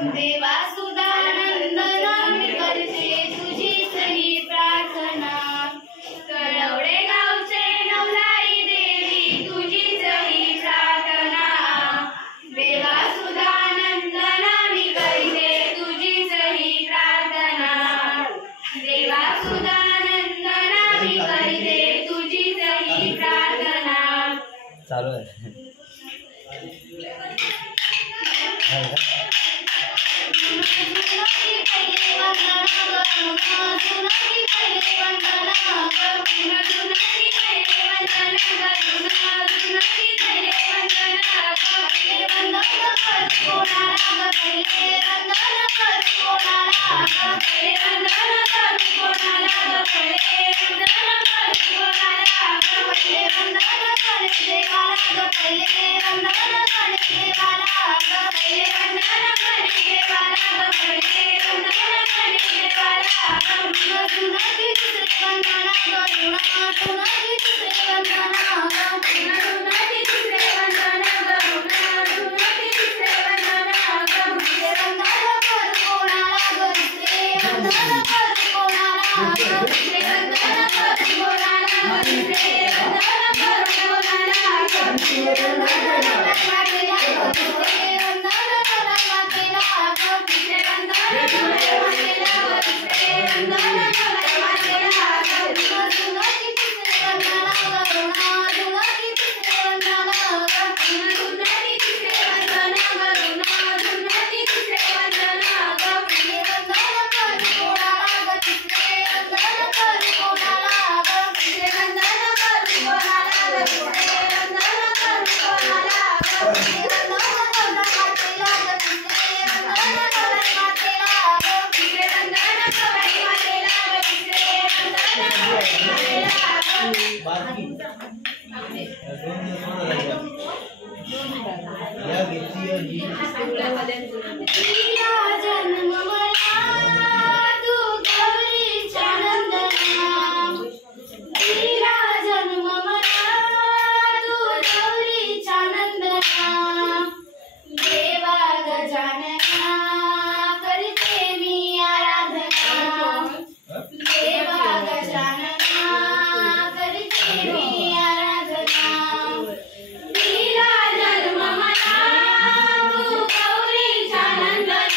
देवा सुदानंदना मी करते तुझीच ही प्रार्थना करवडे गावचे नवलाई देवी तुझीच ही प्रार्थना देवा सुदानंदना मी करते तुझीच ही प्रार्थना देवा सुदानंदना मी करते तुझीच ही प्रार्थना चालू आहे Nanda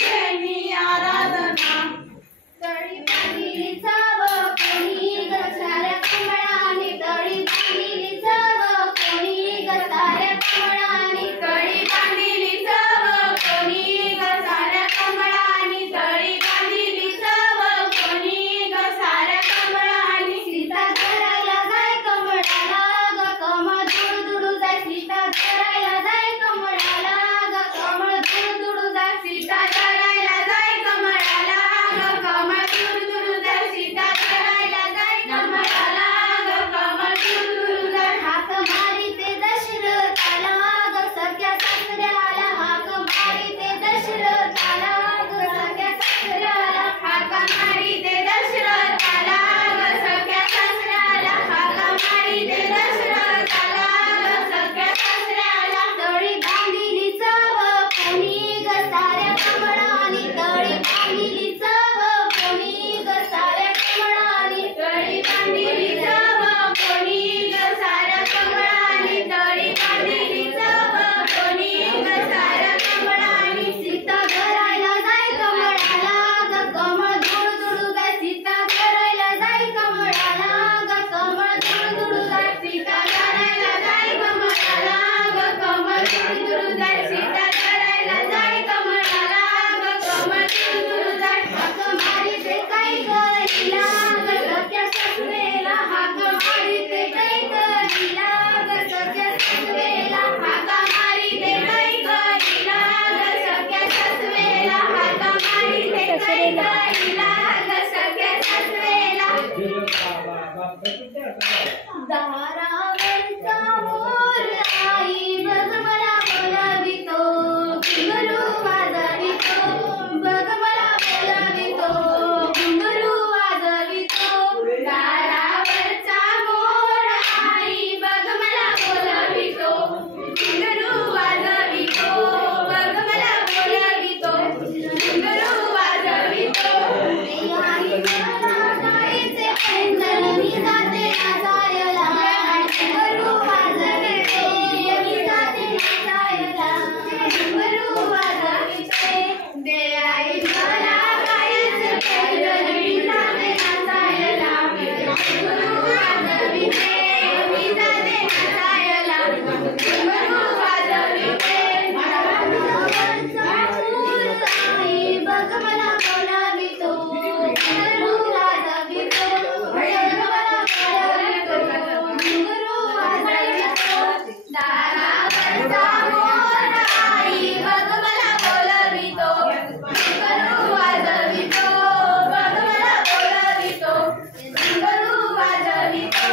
देवी आराधना तळी बांधिली जाव कोणी ग साऱ्या कमळाने तळी बांधिली जाव कोणी ग साऱ्या कमळाने तळी बांधिली जाव कोणी ग साऱ्या कमळाने तळी बांधिली जाव कोणी ग साऱ्या कमळाने सीता धरायला जाय कमळाला ग कमळ दुडू जाय सीता धरायला जाय कमळाला ग कमळ दुडू जाय सीता धरायला जाय कमळाला ग कमळ दुडू जाय सीता धरायला जाय कमळाला ग कमळ दुडू जाय हाक मारी ते दशरथाला ग सख्या सासऱ्याला हाक मारी ते दशरथाला ग सख्या सासऱ्याला हाक मारी ते दशरथाला ग सख्या सासऱ्याला हाक मारी ते दशरथाला ग सख्या सासऱ्याला तळी बांधिली जाव कोणी ग साऱ्या कमळाने तळी बांधिली जाव कोणी ग साऱ्या कमळाने तळी बांधिली जाव कोणी ग साऱ्या कमळाने तळी बांधिली जाव कोणी ग साऱ्या कमळाने सीता धरायला जाय कमळाला ग कमळ दुडू जाय सीता धरायला जाय कमळाला ग कमळ दुडू जाय सीता धरायला जाय कमळाला ग कमळ दुडू जाय सीता धरायला जाय कमळाला ग कमळ दुडू जाय हाक मारी ते काय करीला ग सख्या सासरेला हाक मारी ते काय करीला ग सख्या सासरेला हाक मारी ते काय करीला ग सख्या सासरेला हाक मारी ते काय करीला ग सख्या सासरेला दारावरचा मोर आई बघ मला बोलावितो घुंगरू वाजवितो बघ मला बोलावितो घुंगरू वाजवितो दारावरचा मोर आई बघ मला बोलावितो घुंगरू वाजवितो बघ मला बोलावितो घुंगरू वाजवितो आई मला गायचे पैंजण मी जाते नाचायला घुंगरू वाजविते मी जाते नाचायला घुंगरू वाजविते दे आई मला गायचे पैंजण मी जाते नाचायला घुंगरू वाजविते मी जाते नाचायला घुंगरू वाजविते आई बघ मला बोलावितो घुंगरू वाजवितो मला बोलावितो घुंगरू वाजवितो दारावरचा मोर आई बघ मला बोलावितो घुंगरू वाजवितो बघ मला बोलावितो घुंगरू वाजवितो